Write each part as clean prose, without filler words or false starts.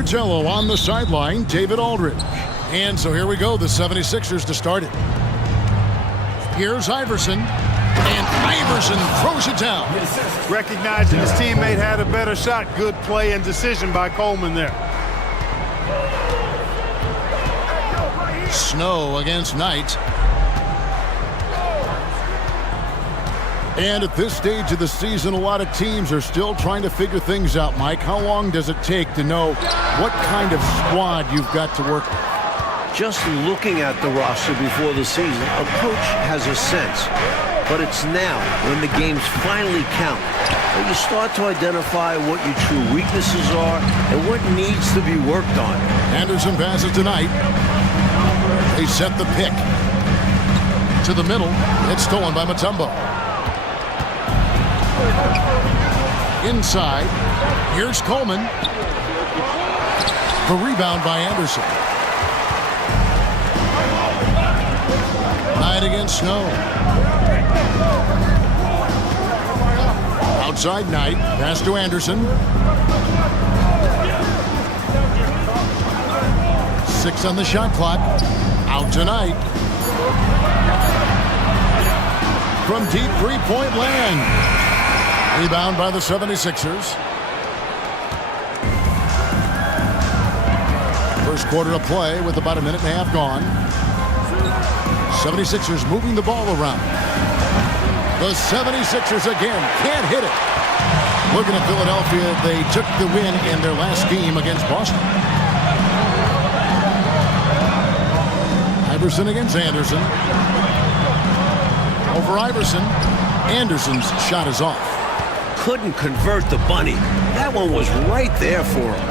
Portillo on the sideline, David Aldridge. And so here we go, the 76ers to start it. Here's Iverson, and Iverson throws it down. Recognizing his teammate had a better shot. Good play and decision by Coleman there. Snow against Knight. And at this stage of the season, a lot of teams are still trying to figure things out, Mike. How long does it take to know what kind of squad you've got to work with? Just looking at the roster before the season, a coach has a sense. But it's now, when the games finally count, that you start to identify what your true weaknesses are and what needs to be worked on. Anderson passes to Knight. They set the pick. To the middle. It's stolen by Mutombo. Inside. Here's Coleman. The rebound by Anderson. Knight against Snow. Outside Knight. Pass to Anderson. 6 on the shot clock. Out tonight. From deep three-point land. Rebound by the 76ers. First quarter of play with about a minute and a half gone. 76ers moving the ball around. The 76ers again can't hit it. Looking at Philadelphia, they took the win in their last game against Boston. Iverson against Anderson. Over Iverson. Anderson's shot is off. Couldn't convert the bunny. That one was right there for him.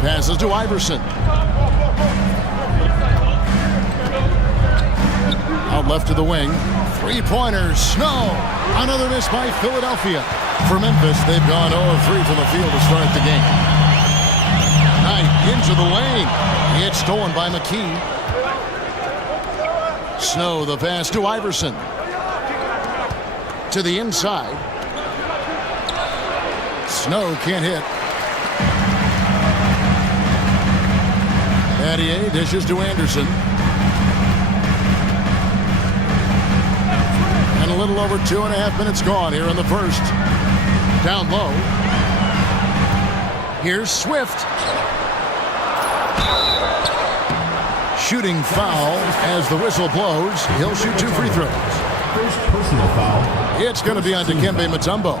Passes to Iverson. Out left to the wing. Three-pointers. Snow. Another miss by Philadelphia. For Memphis, they've gone 0-3 from the field to start the game. Knight into the lane. It's stolen by McKee. Snow, the pass to Iverson. To the inside. Snow can't hit. Battier dishes to Anderson. And a little over 2.5 minutes gone here in the first. Down low. Here's Swift. Shooting foul as the whistle blows. He'll shoot 2 free throws. First personal foul. It's going to be on Dikembe Mutombo.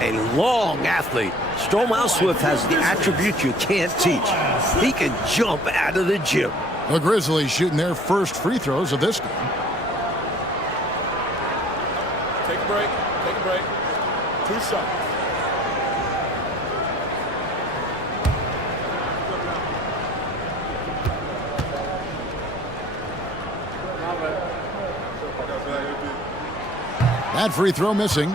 A long athlete. Stromile Swift has the attribute you can't teach. He can jump out of the gym. The Grizzlies shooting their first free throws of this game. Take a break. Take a break. 2 shots. That free throw missing.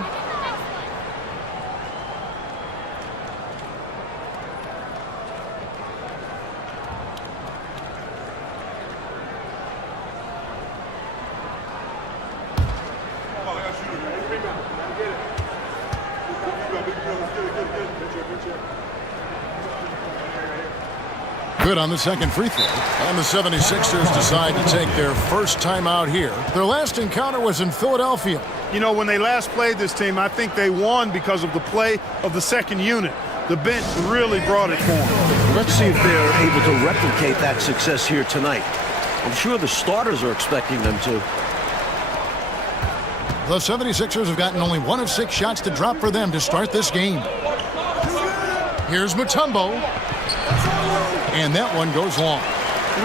Good on the second free throw. And the 76ers decide to take their first time out here. Their last encounter was in Philadelphia. You know, when they last played this team, I think they won because of the play of the second unit. The bench really brought it for them. Let's see if they're able to replicate that success here tonight. I'm sure the starters are expecting them to. The 76ers have gotten only 1 of 6 shots to drop for them to start this game. Here's Mutombo. And that one goes long.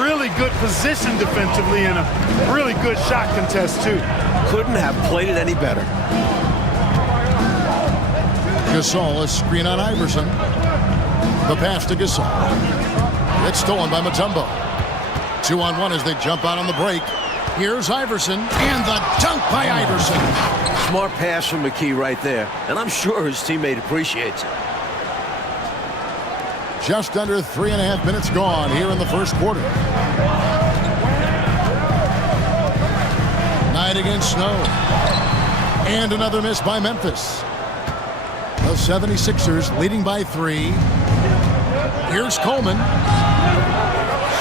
Really good position defensively and a really good shot contest, too. Couldn't have played it any better. Gasol, a screen on Iverson. The pass to Gasol. It's stolen by Mutombo. 2-on-1 as they jump out on the break. Here's Iverson, and the dunk by Iverson. Smart pass from McKee right there, and I'm sure his teammate appreciates it. Just under 3.5 minutes gone here in the first quarter. Knight against Snow. And another miss by Memphis. The 76ers leading by 3. Here's Coleman.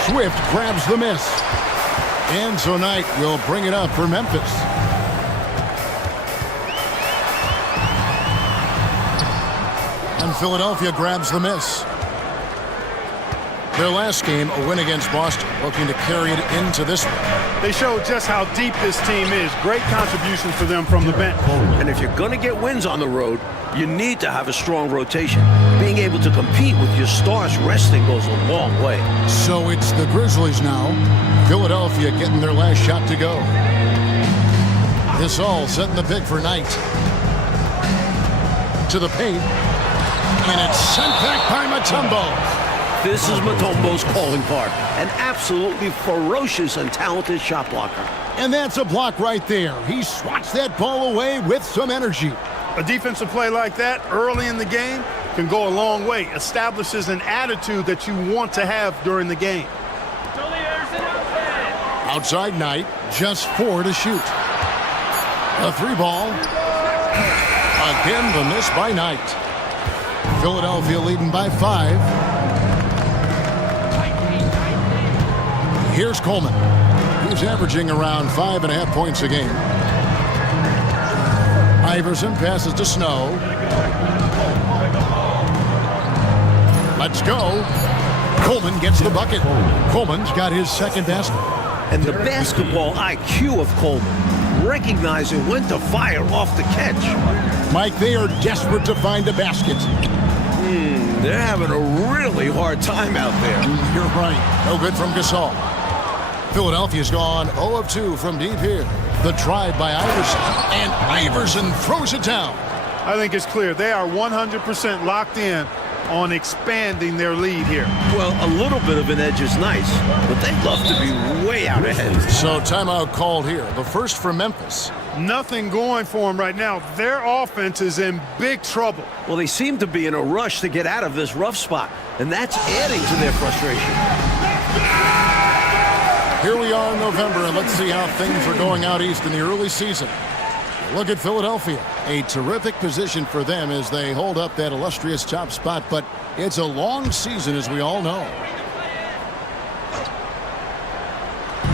Swift grabs the miss. And so Knight will bring it up for Memphis. And Philadelphia grabs the miss. Their last game, a win against Boston, looking to carry it into this one. They showed just how deep this team is. Great contributions for them from the bench. And if you're going to get wins on the road, you need to have a strong rotation. Being able to compete with your stars resting goes a long way. So it's the Grizzlies now. Philadelphia getting their last shot to go. This all setting the pick for Knight. To the paint. And it's sent back by Mutombo. This is Mutombo's calling card. An absolutely ferocious and talented shot blocker. And that's a block right there. He swats that ball away with some energy. A defensive play like that early in the game can go a long way. Establishes an attitude that you want to have during the game. Outside Knight, just 4 to shoot. A 3-ball. Again, the miss by Knight. Philadelphia leading by 5. Here's Coleman. He's averaging around 5.5 points a game. Iverson passes to Snow. Let's go. Coleman gets the bucket. Coleman's got his second basket. And the basketball IQ of Coleman, recognizing when to fire off the catch. Mike, they are desperate to find a basket. They're having a really hard time out there. You're right. No good from Gasol. Philadelphia's gone 0 of 2 from deep here. The drive by Iverson. And Iverson throws it down. I think it's clear they are 100% locked in on expanding their lead here. Well, a little bit of an edge is nice, but they'd love to be way out ahead. So timeout called here. The first for Memphis. Nothing going for them right now. Their offense is in big trouble. Well, they seem to be in a rush to get out of this rough spot, and that's adding to their frustration. Here we are in November, and let's see how things are going out east in the early season. Look at Philadelphia. A terrific position for them as they hold up that illustrious top spot, but it's a long season, as we all know.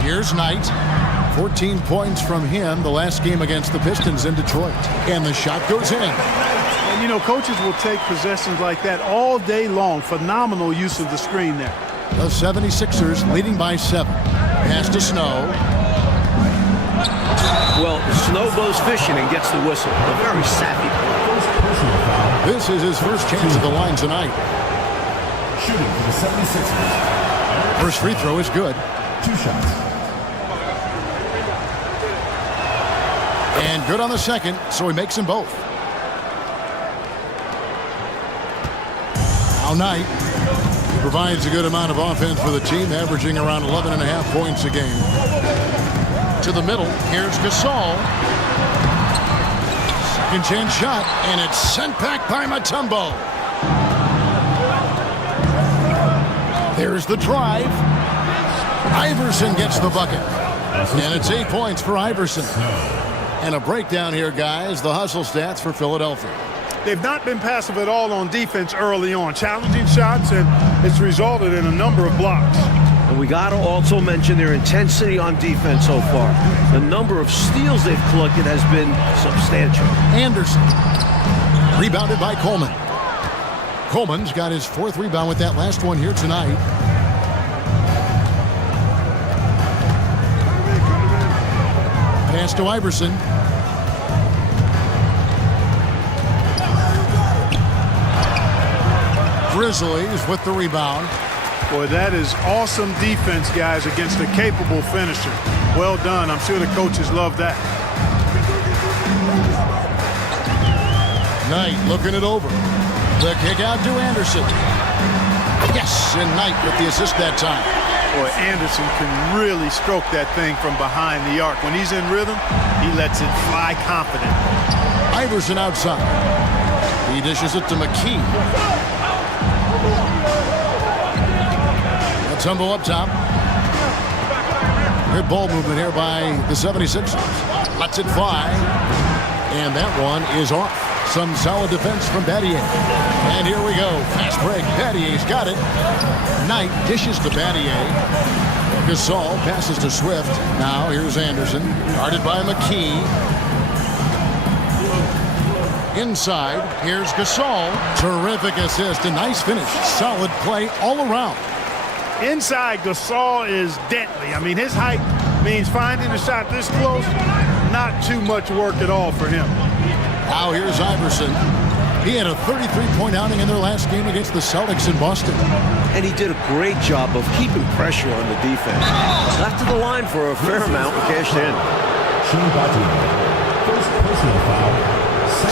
Here's Knight. 14 points from him the last game against the Pistons in Detroit. And the shot goes in. And, you know, coaches will take possessions like that all day long. Phenomenal use of the screen there. The 76ers leading by 7. Pass to Snow. Well, Snow goes fishing and gets the whistle. A very savvy play. This is his first chance at the line tonight. Shooting for the 76ers. First free throw is good. 2 shots. And good on the second, so he makes them both. Now Knight provides a good amount of offense for the team, averaging around 11.5 points a game. To the middle, here's Gasol. Second chance shot, and it's sent back by Mutombo. There's the drive. Iverson gets the bucket. And it's 8 points for Iverson. And a breakdown here, guys. The hustle stats for Philadelphia. They've not been passive at all on defense early on. Challenging shots, and it's resulted in a number of blocks. And we got to also mention their intensity on defense so far. The number of steals they've collected has been substantial. Anderson. Rebounded by Coleman. Coleman's got his 4th rebound with that last one here tonight. Pass to Iverson. Grizzlies with the rebound. Boy, that is awesome defense, guys, against a capable finisher. Well done. I'm sure the coaches love that. Knight looking it over. The kick out to Anderson. Yes, and Knight with the assist that time. Boy, Anderson can really stroke that thing from behind the arc. When he's in rhythm, he lets it fly confident. Iverson outside. He dishes it to McKee. Mutombo up top. Good ball movement here by the 76ers. Lets it fly. And that one is off. Some solid defense from Battier. And here we go. Fast break. Battier's got it. Knight dishes to Battier. Gasol passes to Swift. Now here's Anderson. Guarded by McKee. Inside. Here's Gasol. Terrific assist. A nice finish. Solid play all around. Inside, Gasol is deadly. I mean, his height means finding a shot this close, not too much work at all for him. Now here's Iverson. He had a 33-point outing in their last game against the Celtics in Boston. And he did a great job of keeping pressure on the defense. Got to the line for a fair amount and cashed in. First personal foul.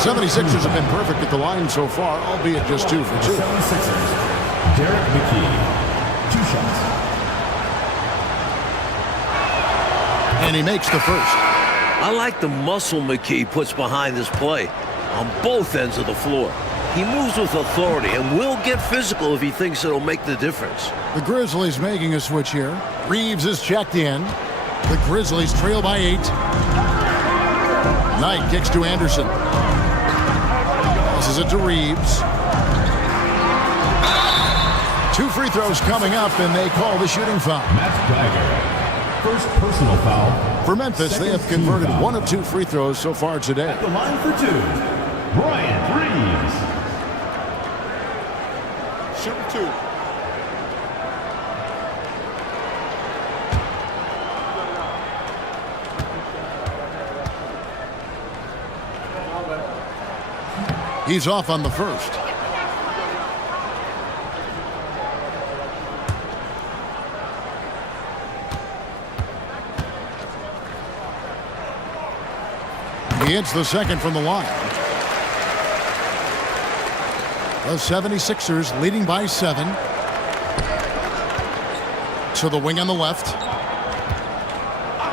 76ers have been perfect at the line so far, albeit just 2 for 2. 76ers. Derek McKee. 2 shots. And he makes the first. I like the muscle McKee puts behind this play on both ends of the floor. He moves with authority and will get physical if he thinks it'll make the difference. The Grizzlies making a switch here. Reeves is checked in. The Grizzlies trail by 8. Knight kicks to Anderson. Passes it to Reeves. 2 free throws coming up, and they call the shooting foul. Matt Geiger. First personal foul. For Memphis, they have converted 1 of 2 free throws so far today. At the line for 2, Bryant Reeves. Shooting 2. He's off on the first. He hits the second from the line. The 76ers leading by 7. To the wing on the left.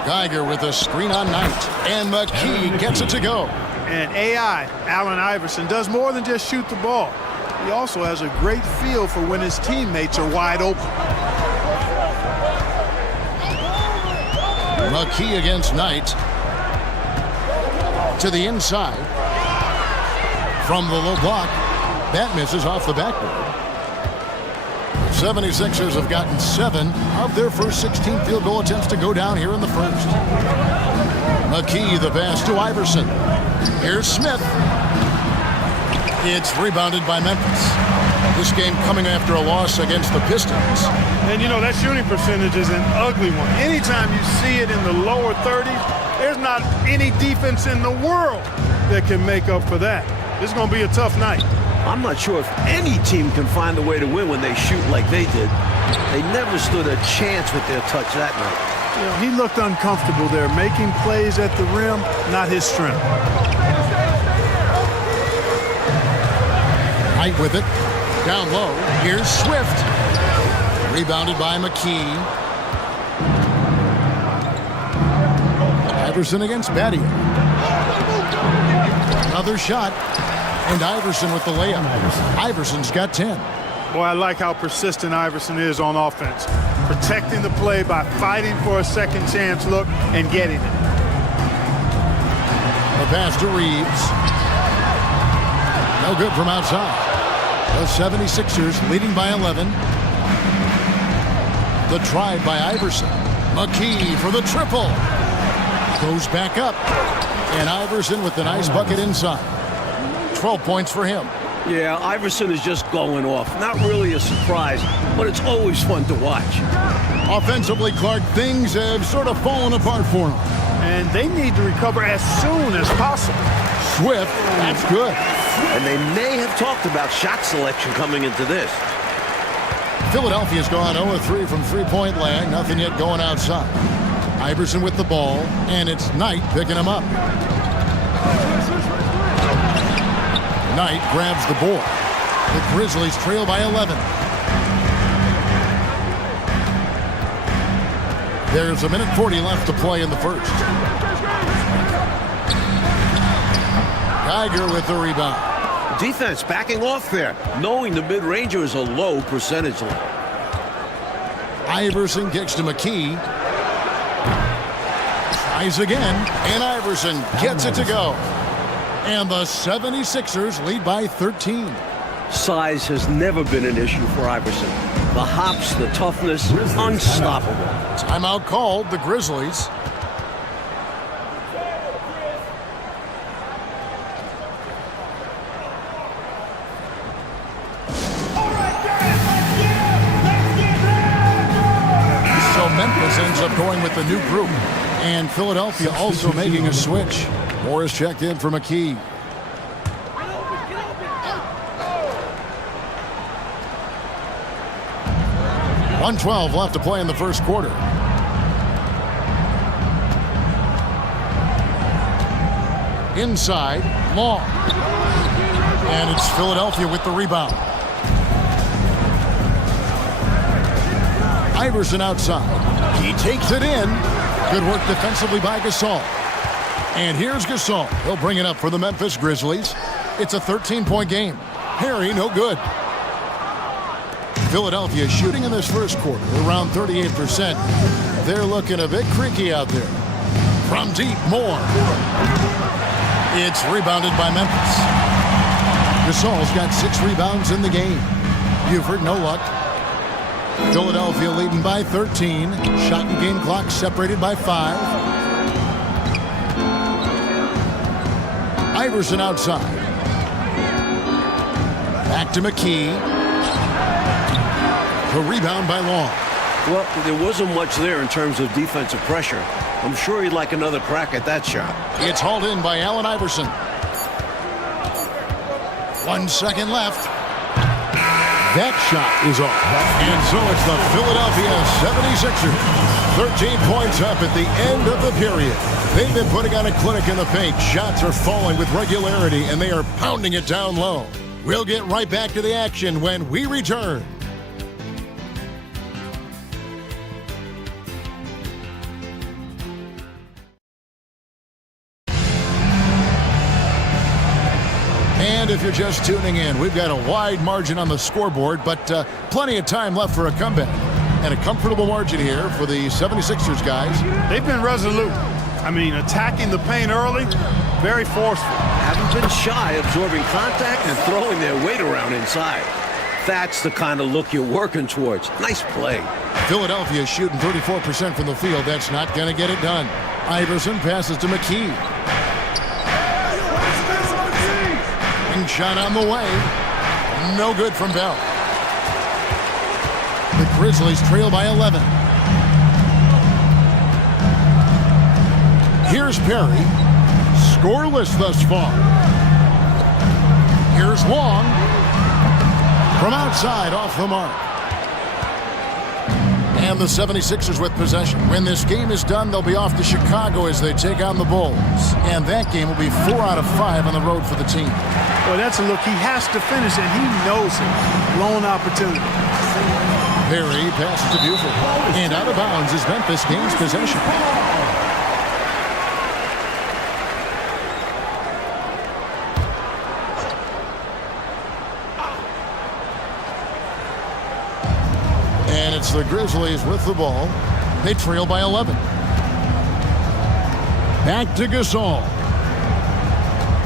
Geiger with a screen on Knight. And McKee gets it to go. And AI, Allen Iverson, does more than just shoot the ball. He also has a great feel for when his teammates are wide open. McKee against Knight. To the inside. From the low block. That misses off the backboard. The 76ers have gotten 7 of their first 16 field goal attempts to go down here in the first. McKee the pass to Iverson. Here's Smith. It's rebounded by Memphis. This game coming after a loss against the Pistons. And you know, that shooting percentage is an ugly one. Anytime you see it in the lower 30s, there's not any defense in the world that can make up for that. This is going to be a tough night. I'm not sure if any team can find a way to win when they shoot like they did. They never stood a chance with their touch that night. You know, he looked uncomfortable there, making plays at the rim, not his strength. Knight with it. Down low. Here's Swift. Rebounded by McKee. Iverson against Battier. Another shot. And Iverson with the layup. Iverson's got 10. Boy, I like how persistent Iverson is on offense. Protecting the play by fighting for a second chance look and getting it. The pass to Reeves. No good from outside. The 76ers leading by 11. The drive by Iverson. McKee for the triple. Goes back up. And Iverson with the nice bucket inside. 12 points for him. Yeah, Iverson is just going off. Not really a surprise, but it's always fun to watch. Offensively, Clark, things have sort of fallen apart for him. And they need to recover as soon as possible. Swift, that's good. And they may have talked about shot selection coming into this. Philadelphia's gone 0-3 from three-point land. Nothing yet going outside. Iverson with the ball, and it's Knight picking him up. Knight grabs the board. The Grizzlies trail by 11. There's a minute 40 left to play in the first. Geiger with the rebound. Defense backing off there, knowing the mid-ranger is a low percentage line. Iverson kicks to McKee. Tries again, and Iverson gets it to go. And the 76ers lead by 13. Size has never been an issue for Iverson. The hops, the toughness, unstoppable. Timeout called, the Grizzlies. So Memphis ends up going with the new group. And Philadelphia also making a switch. Morris checked in for McKee. .112 left to play in the first quarter. Inside, Long. And it's Philadelphia with the rebound. Iverson outside. He takes it in. Good work defensively by Gasol. And here's Gasol. He'll bring it up for the Memphis Grizzlies. It's a 13-point game. Harry, no good. Philadelphia shooting in this first quarter around 38%. They're looking a bit creaky out there. From deep, Moore. It's rebounded by Memphis. Gasol's got 6 rebounds in the game. Buford, no luck. Philadelphia leading by 13. Shot and game clock separated by 5. Iverson outside. Back to McKee. The rebound by Long. Well, there wasn't much there in terms of defensive pressure. I'm sure he'd like another crack at that shot. It's hauled in by Allen Iverson. 1 second left. That shot is off. And so it's the Philadelphia 76ers. 13 points up at the end of the period. They've been putting on a clinic in the paint. Shots are falling with regularity, and they are pounding it down low. We'll get right back to the action when we return. And if you're just tuning in, we've got a wide margin on the scoreboard, but plenty of time left for a comeback. And a comfortable margin here for the 76ers guys. They've been resolute. I mean, attacking the paint early, very forceful. Haven't been shy, absorbing contact and throwing their weight around inside. That's the kind of look you're working towards. Nice play. Philadelphia shooting 34% from the field. That's not going to get it done. Iverson passes to McKee. Shot on the way. No good from Bell. The Grizzlies trail by 11. Here's Perry. Scoreless thus far. Here's Long. From outside, off the mark. And the 76ers with possession. When this game is done, they'll be off to Chicago as they take on the Bulls. And that game will be 4 out of 5 on the road for the team. Well, that's a look he has to finish, and he knows it. Blown opportunity. Perry passes to Buford. And out of bounds as Memphis gains possession. And it's the Grizzlies with the ball. They trail by 11. Back to Gasol.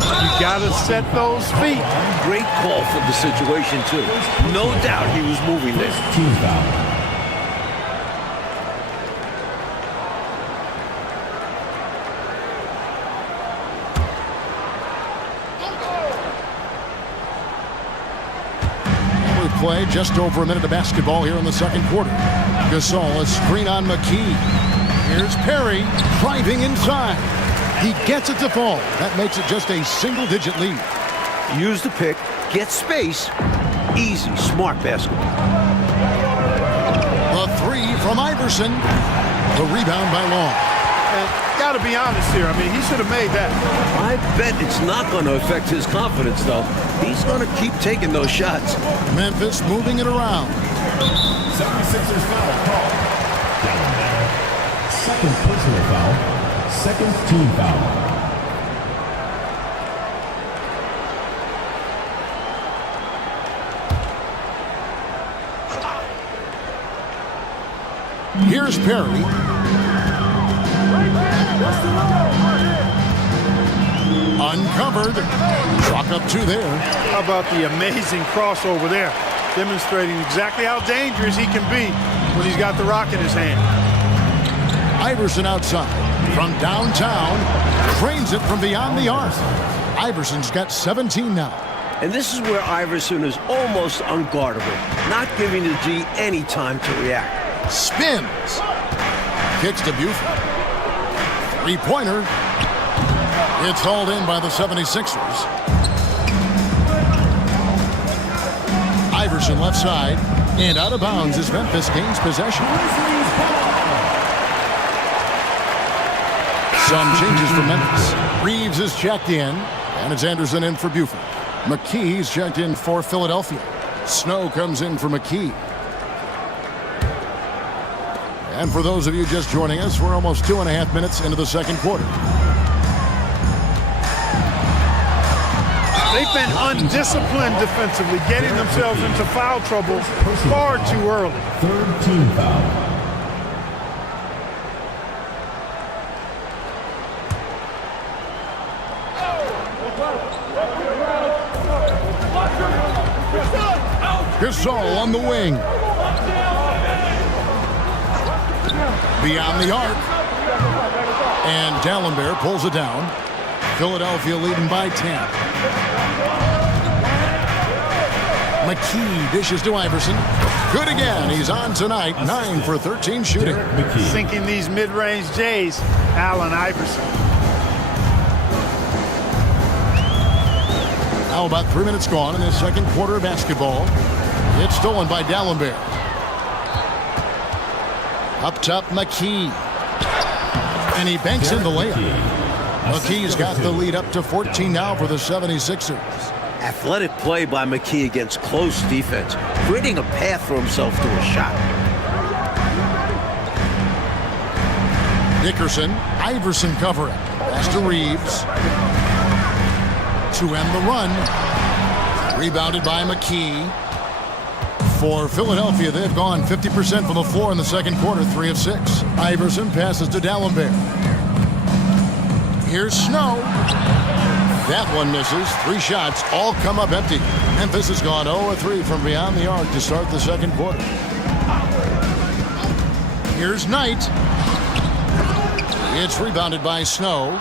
You got to set those feet. Great call for the situation, too. No doubt he was moving there. Team foul. We've played just over a minute of basketball here in the second quarter. Gasol, a screen on McKee. Here's Perry driving inside. He gets it to fall. That makes it just a single-digit lead. Use the pick, get space. Easy, smart basketball. The 3 from Iverson. The rebound by Long. And got to be honest here. I mean, he should have made that. I bet it's not going to affect his confidence, though. He's going to keep taking those shots. Memphis moving it around. 76ers foul call. Second personal foul. Second team foul. Here's Perry. Uncovered. Chalk up 2 there. How about the amazing crossover there? Demonstrating exactly how dangerous he can be when he's got the rock in his hand. Iverson outside. From downtown. Trains it from beyond the arc. Iverson's got 17 now. And this is where Iverson is almost unguardable, not giving the G any time to react. Spins. Kicks to Buford. Three-pointer. It's hauled in by the 76ers. Iverson left side. And out of bounds as Memphis gains possession. Some changes for Memphis. Reeves is checked in. And it's Anderson in for Buford. McKee's checked in for Philadelphia. Snow comes in for McKee. And for those of you just joining us, we're almost 2.5 minutes into the second quarter. They've been undisciplined defensively, getting themselves into foul trouble far too early. Third team foul. Gasol on the wing. Beyond the arc. And Dallenberg pulls it down. Philadelphia leading by 10. McKee dishes to Iverson. Good again. He's on tonight. 9 for 13 shooting. Sinking these mid-range J's, Allen Iverson. Now about 3 minutes gone in the second quarter of basketball. It's stolen by Dallenberg. Up top, McKee. And he banks in the layup. McKee's got the lead up to 14 now for the 76ers. Athletic play by McKee against close defense, creating a path for himself to a shot. Dickerson, Iverson covering. Pass to Reeves. To end the run. Rebounded by McKee. For Philadelphia, they've gone 50% from the floor in the second quarter, 3 of 6. Iverson passes to Dallenberg. Here's Snow. That one misses. 3 shots, all come up empty. Memphis has gone 0 of 3 from beyond the arc to start the second quarter. Here's Knight. It's rebounded by Snow.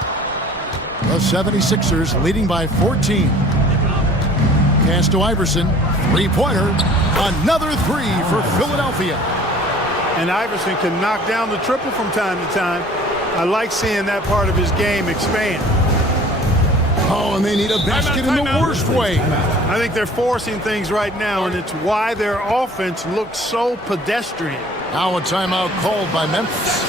The 76ers leading by 14. Pass to Iverson. 3-pointer. Another 3 for Philadelphia. And Iverson can knock down the triple from time to time. I like seeing that part of his game expand. Oh, and they need a basket in the worst way. I think they're forcing things right now, and it's why their offense looks so pedestrian. Now a timeout called by Memphis.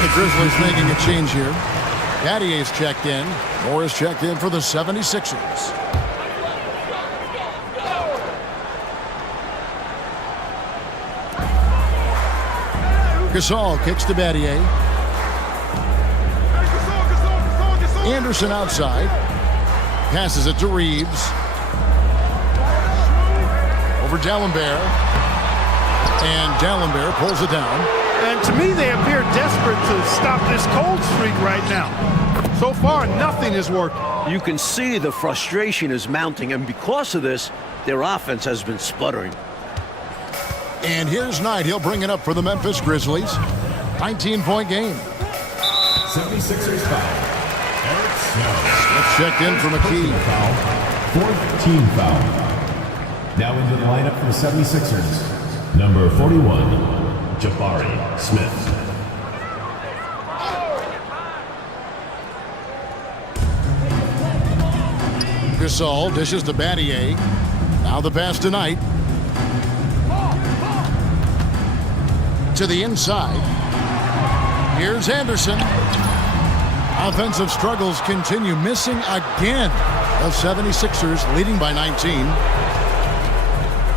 The Grizzlies making a change here. Gattier's checked in. Morris checked in for the 76ers. Gasol kicks to Battier. Anderson outside. Passes it to Reeves. Over Dallenberg. And Dallenberg pulls it down. And to me, they appear desperate to stop this cold streak right now. So far, nothing is working. You can see the frustration is mounting, and because of this, their offense has been sputtering. And here's Knight. He'll bring it up for the Memphis Grizzlies. 19-point game. 76ers foul. Eric Snow. Smith checked in for McKee. Foul. Fourth team foul. Now into the lineup for the 76ers. Number 41. Jabari Smith. Gasol dishes to Battier. Now the pass to Knight. To the inside. Here's Anderson. Offensive struggles continue, missing again. The 76ers leading by 19.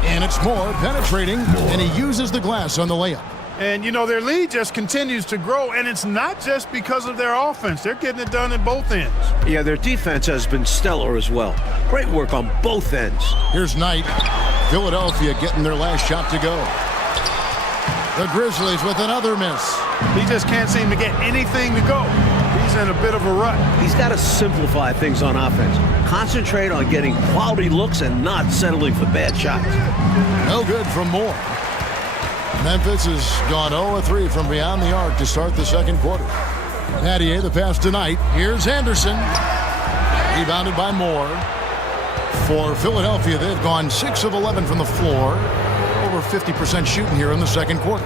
And it's Moore penetrating, and he uses the glass on the layup. And, you know, their lead just continues to grow, and it's not just because of their offense. They're getting it done at both ends. Yeah, their defense has been stellar as well. Great work on both ends. Here's Knight. Philadelphia getting their last shot to go. The Grizzlies with another miss. He just can't seem to get anything to go. He's in a bit of a rut. He's got to simplify things on offense. Concentrate on getting quality looks and not settling for bad shots. No good from Moore. Memphis has gone 0-3 from beyond the arc to start the second quarter. Nattier, the pass tonight. Here's Anderson. Rebounded by Moore. For Philadelphia, they've gone 6 of 11 from the floor. Over 50% shooting here in the second quarter.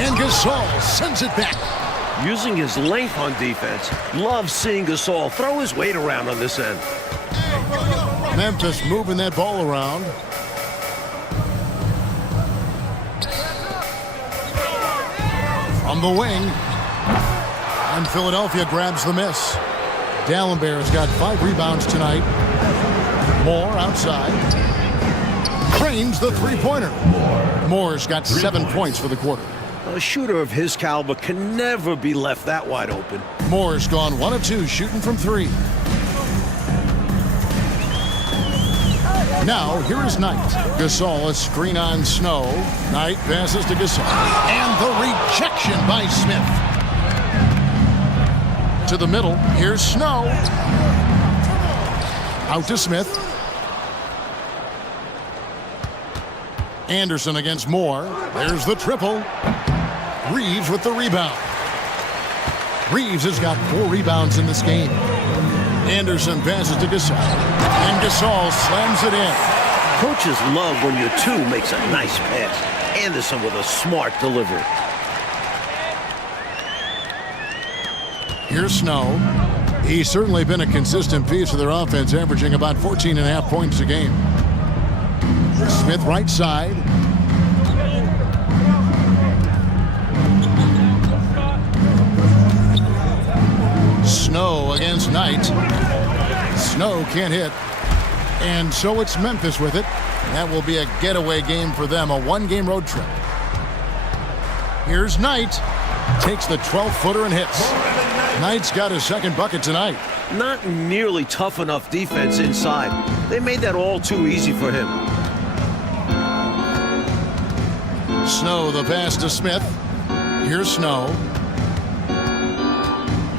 And Gasol sends it back. Using his length on defense. Love seeing Gasol throw his weight around on this end. Memphis moving that ball around. From the wing. And Philadelphia grabs the miss. Dallenberg's got 5 rebounds tonight. Moore outside. Cranes the three-pointer. Moore's got 7 points for the quarter. A shooter of his caliber can never be left that wide open. Moore's gone 1 of 2 shooting from 3. Now, here is Knight. Gasol, a screen on Snow. Knight passes to Gasol. And the rejection by Smith. To the middle. Here's Snow. Out to Smith. Anderson against Moore. There's the triple. Reeves with the rebound. Reeves has got 4 rebounds in this game. Anderson passes to Gasol. And Gasol slams it in. Coaches love when your 2 makes a nice pass. Anderson with a smart delivery. Here's Snow. He's certainly been a consistent piece of their offense, averaging about 14.5 points a game. Smith right side. Snow against Knight. Snow can't hit. And so it's Memphis with it. That will be a getaway game for them, a 1-game road trip. Here's Knight. Takes the 12-footer and hits. Knight's got his second bucket tonight. Not nearly tough enough defense inside. They made that all too easy for him. Snow, the pass to Smith. Here's Snow.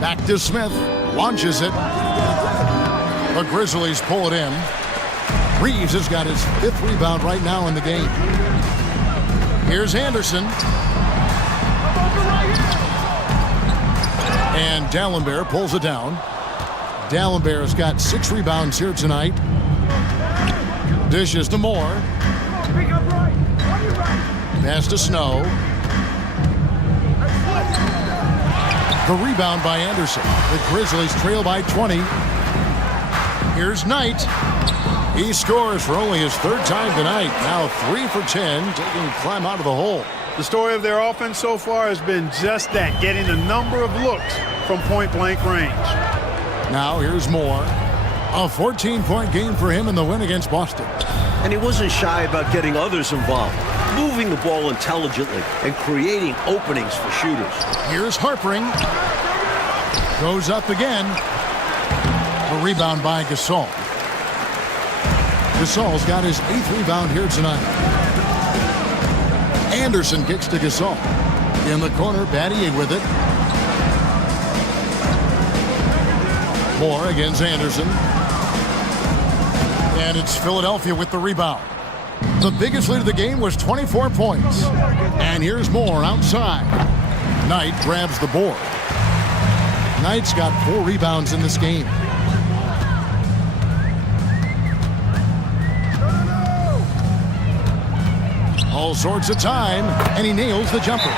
Back to Smith. Launches it. The Grizzlies pull it in. Reeves has got his 5th rebound right now in the game. Here's Anderson. And Dallenberg pulls it down. Dallenberg's got 6 rebounds here tonight. Dishes to Moore. Pass to Snow. The rebound by Anderson. The Grizzlies trail by 20. Here's Knight. He scores for only his 3rd time tonight. Now 3 for 10, taking climb out of the hole. The story of their offense so far has been just that, getting a number of looks from point-blank range. Now here's Moore. A 14-point game for him in the win against Boston. And he wasn't shy about getting others involved, moving the ball intelligently and creating openings for shooters. Here's Harpering. Goes up again. A rebound by Gasol. Gasol's got his 8th rebound here tonight. Anderson kicks to Gasol. In the corner, Battier with it. Moore against Anderson. And it's Philadelphia with the rebound. The biggest lead of the game was 24 points. And here's Moore outside. Knight grabs the board. Knight's got 4 rebounds in this game. All sorts of time, and he nails the jumper.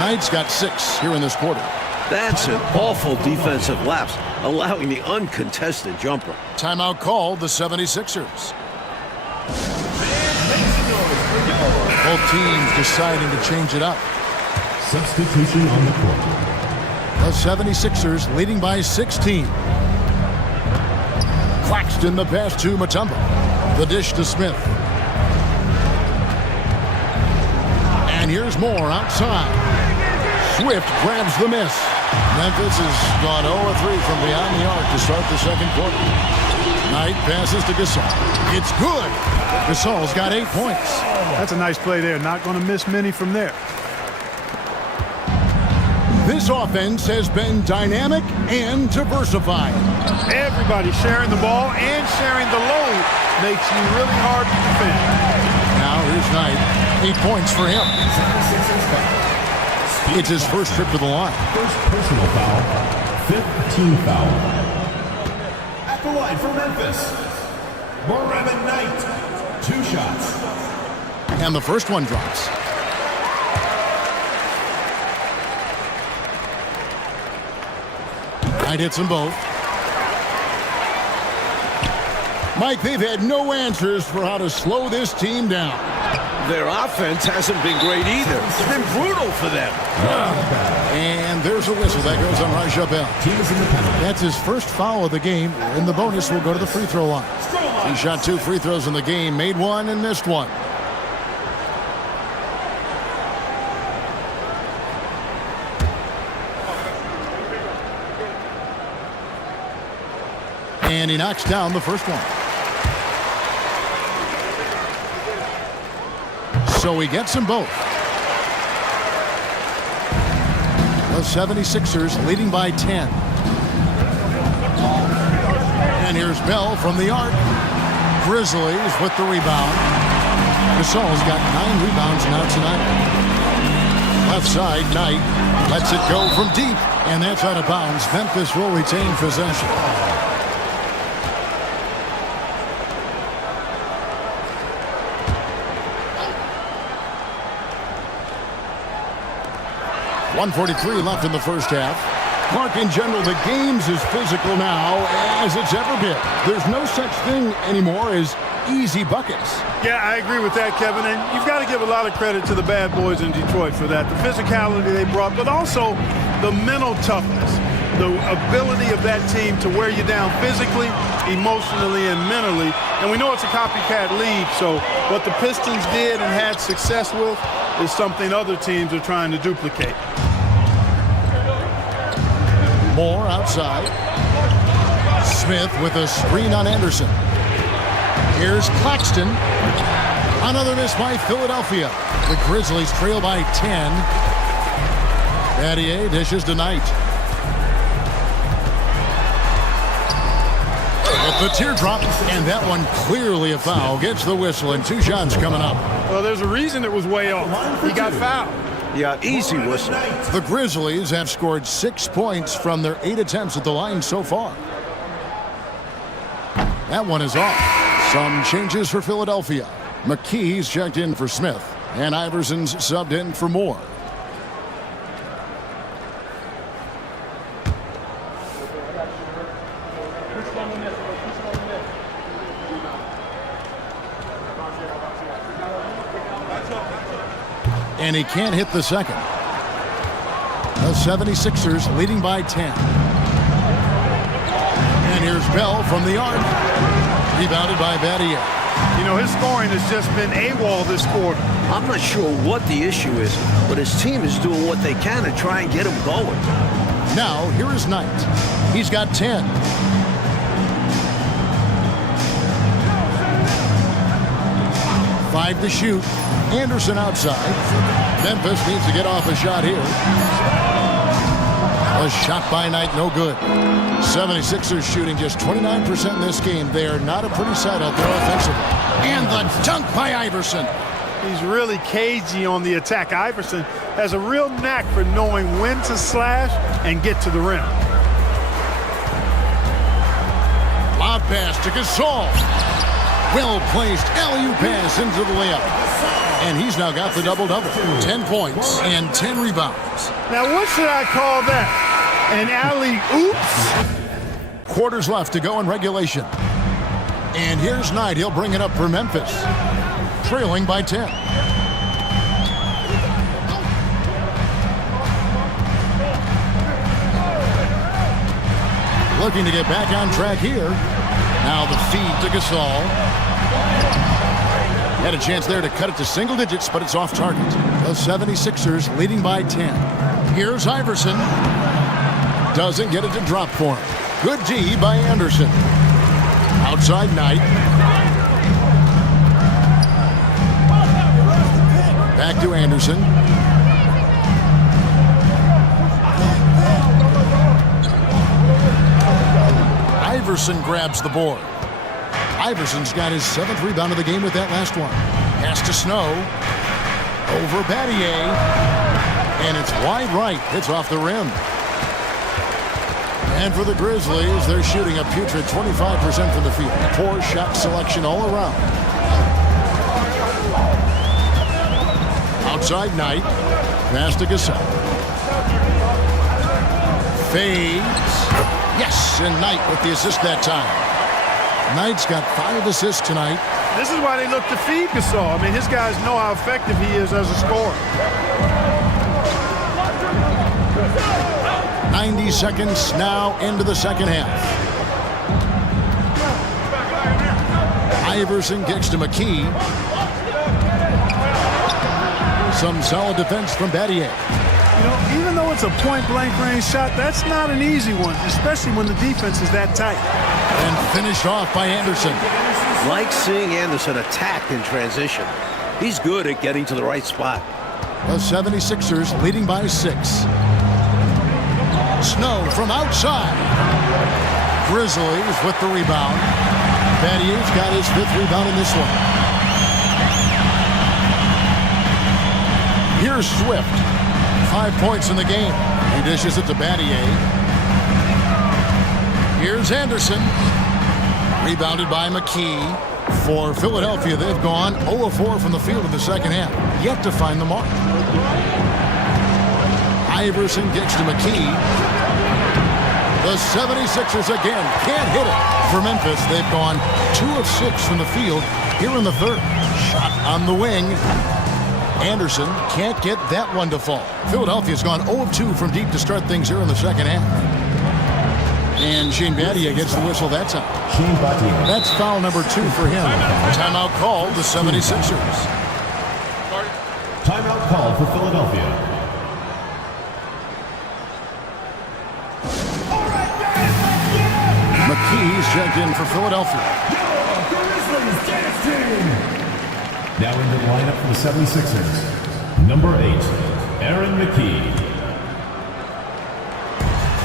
Knight's got 6 here in this quarter. That's an awful defensive lapse, allowing the uncontested jumper. Timeout called the 76ers. Both teams deciding to change it up. Substitution on the court. The 76ers leading by 16. Claxton the pass to Mutombo. The dish to Smith. And here's Moore outside. Swift grabs the miss. Memphis has gone 0-3 from beyond the arc to start the second quarter. Knight passes to Gasol. It's good. Gasol's got 8 points. That's a nice play there. Not going to miss many from there. This offense has been dynamic and diversified. Everybody sharing the ball and sharing the load makes you really hard to defend. Now here's Knight. 8 points for him. It's his first trip to the line. First personal foul, 5th team foul. At the line for Memphis, Moravan Knight, 2 shots. And the first one drops. Knight hits them both. Mike, they've had no answers for how to slow this team down. Their offense hasn't been great either. It's been brutal for them. And there's a whistle. That goes on Raja Bell. Team is in the penalty. That's his first foul of the game, and the bonus will go to the free throw line. He shot 2 free throws in the game, made 1 and missed 1. And he knocks down the first one. So he gets them both. The 76ers leading by 10. And here's Bell from the arc. Grizzlies with the rebound. Gasol's got 9 rebounds now tonight. Left side, Knight lets it go from deep. And that's out of bounds. Memphis will retain possession. .143 left in the first half. Clark, in general, the game's as physical now as it's ever been. There's no such thing anymore as easy buckets. Yeah, I agree with that, Kevin. And you've got to give a lot of credit to the bad boys in Detroit for that. The physicality they brought, but also the mental toughness. The ability of that team to wear you down physically, emotionally, and mentally. And we know it's a copycat league, so what the Pistons did and had success with is something other teams are trying to duplicate. Moore outside. Smith with a screen on Anderson. Here's Claxton. Another miss by Philadelphia. The Grizzlies trail by 10. Battier dishes to Knight. With the teardrop, and that one clearly a foul. Gets the whistle, and 2 shots coming up. Well, there's a reason it was way off. He got fouled. Yeah, easy whistle. The Grizzlies have scored 6 points from their 8 attempts at the line so far. That one is off. Some changes for Philadelphia. McKee's checked in for Smith, and Iverson's subbed in for Moore. And he can't hit the second. The 76ers leading by 10. And here's Bell from the arc. Rebounded by Battier. You know, his scoring has just been AWOL this quarter. I'm not sure what the issue is, but his team is doing what they can to try and get him going. Now, here is Knight. He's got 10. Five to shoot. Anderson outside. Memphis needs to get off a shot here. A shot by Knight, no good. 76ers shooting just 29% in this game. They are not a pretty sight out there offensively. And the dunk by Iverson. He's really cagey on the attack. Iverson has a real knack for knowing when to slash and get to the rim. Lob pass to Gasol. Well-placed alley-oop pass into the layup. And he's now got the double-double. 10 points and 10 rebounds. Now, what should I call that? An alley-oops? Quarters left to go in regulation. And here's Knight. He'll bring it up for Memphis. Trailing by 10. Looking to get back on track here. Now the feed to Gasol. Had a chance there to cut it to single digits, but it's off target. The 76ers leading by 10. Here's Iverson. Doesn't get it to drop for him. Good D by Anderson. Outside Knight. Back to Anderson. Iverson grabs the board. Iverson's got his 7th rebound of the game with that last one. Pass to Snow. Over Battier. And it's wide right. It's off the rim. And for the Grizzlies, they're shooting a putrid 25% from the field. Poor shot selection all around. Outside Knight. Pass to Gasol. Fades. Yes, and Knight with the assist that time. Knight's got 5 assists tonight. This is why they look to feed Gasol. I mean, his guys know how effective he is as a scorer. 90 seconds now into the second half. Iverson kicks to McKee. Some solid defense from Battier. You know, even though it's a point-blank range shot, that's not an easy one, especially when the defense is that tight. And finished off by Anderson. Like seeing Anderson attack in transition. He's good at getting to the right spot. The 76ers leading by 6. Snow from outside. Grizzlies with the rebound. Battier's got his 5th rebound in this one. Here's Swift. 5 points in the game. He dishes it to Battier. Here's Anderson. Rebounded by McKee. For Philadelphia, they've gone 0 of 4 from the field in the second half. Yet to find the mark. Iverson kicks to McKee. The 76ers again can't hit it. For Memphis, they've gone 2 of 6 from the field here in the third. Shot on the wing. Anderson can't get that one to fall. Philadelphia's gone 0 of 2 from deep to start things here in the second half. And Shane Battier gets the whistle that time. That's foul number 2 for him. Timeout called the 76ers. Timeout called for Philadelphia. McKee's checked in for Philadelphia. Now in the lineup for the 76ers, number 8, Aaron McKee.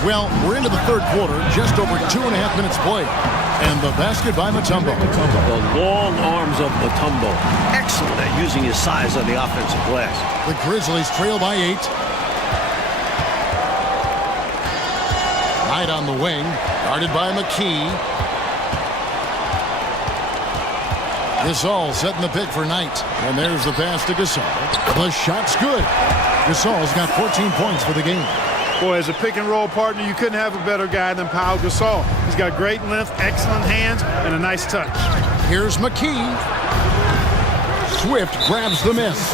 Well, we're into the third quarter, just over 2.5 minutes played. And the basket by Mutombo. The long arms of Mutombo. Excellent at using his size on the offensive glass. The Grizzlies trail by 8. Knight on the wing, guarded by McKee. Gasol setting the pick for Knight. And there's the pass to Gasol. The shot's good. Gasol's got 14 points for the game. Boy, as a pick-and-roll partner, you couldn't have a better guy than Pau Gasol. He's got great length, excellent hands, and a nice touch. Here's McKee. Swift grabs the miss.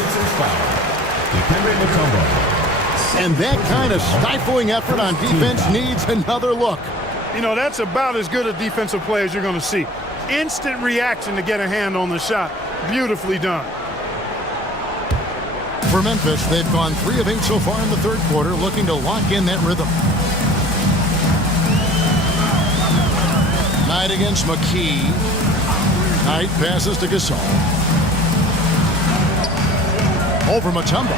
And that kind of stifling effort on defense needs another look. You know, that's about as good a defensive play as you're going to see. Instant reaction to get a hand on the shot. Beautifully done. For Memphis, they've gone 3 of 8 so far in the third quarter, looking to lock in that rhythm. Knight against McKee. Knight passes to Gasol. Over Mutombo.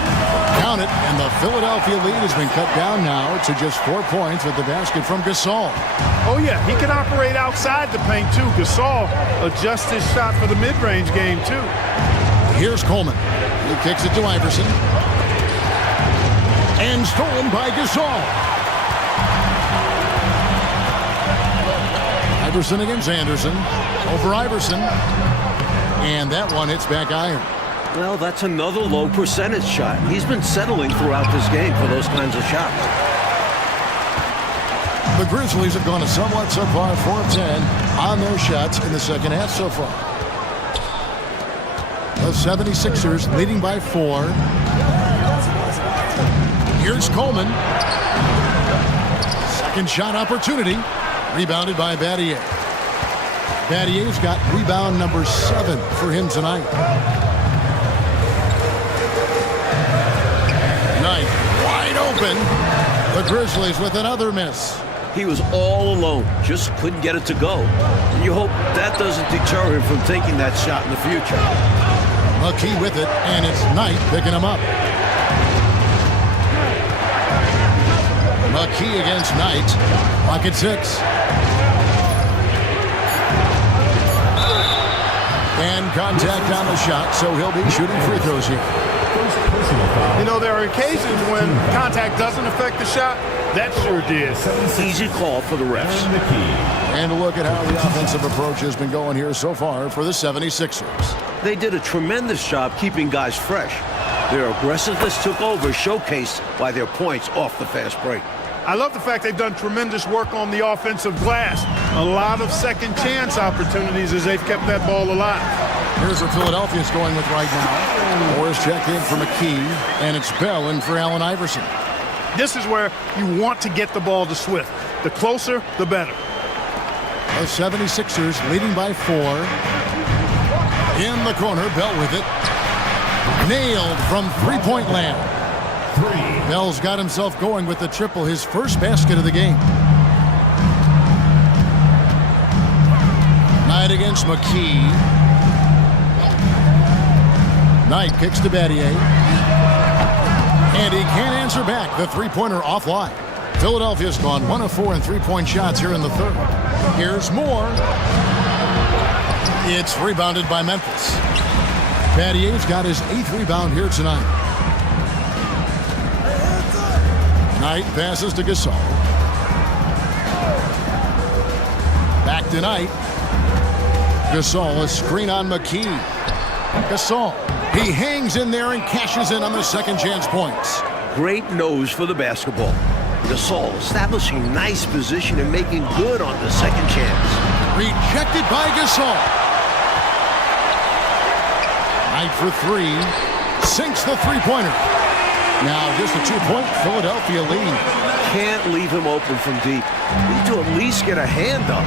Count it, and the Philadelphia lead has been cut down now to just 4 points with the basket from Gasol. Oh, yeah, he can operate outside the paint, too. Gasol adjusts his shot for the mid-range game, too. Here's Coleman. He kicks it to Iverson. And stolen by Gasol. Iverson against Anderson. Over Iverson. And that one hits back iron. Well, that's another low percentage shot. He's been settling throughout this game for those kinds of shots. The Grizzlies have gone a somewhat subpar 4 of 10 on their shots in the second half so far. The 76ers leading by 4. Here's Coleman. Second shot opportunity. Rebounded by Battier. Battier's got rebound number 7 for him tonight. Knight wide open. The Grizzlies with another miss. He was all alone, just couldn't get it to go. And you hope that doesn't deter him from taking that shot in the future. McKee with it, and it's Knight picking him up. McKee against Knight. Pocket 6. And contact on the shot, so he'll be shooting free throws here. You know, there are occasions when contact doesn't affect the shot. That sure did. Easy call for the refs. And look at how the offensive approach has been going here so far for the 76ers. They did a tremendous job keeping guys fresh. Their aggressiveness took over, showcased by their points off the fast break. I love the fact they've done tremendous work on the offensive glass. A lot of second chance opportunities as they've kept that ball alive. Here's where Philadelphia's going with right now. Morris checked in for McKee, and it's Bell in for Allen Iverson. This is where you want to get the ball to Swift. The closer, the better. The 76ers leading by 4. In the corner, Bell with it. Nailed from three-point land. Bell's got himself going with the triple, his first basket of the game. Knight against McKee. Knight kicks to Battier. And he can't answer back. The three-pointer offline. Philadelphia's gone 1 of 4 in three-point shots here in the third. Here's more. It's rebounded by Memphis. Battier's got his 8th rebound here tonight. Knight passes to Gasol. Back to Knight. Gasol, a screen on McKee. Gasol. He hangs in there and cashes in on the second chance points. Great nose for the basketball. Gasol establishing nice position and making good on the second chance. Rejected by Gasol. Knight for 3. Sinks the three-pointer. Now just a 2-point Philadelphia lead. Can't leave him open from deep. Need to at least get a hand up.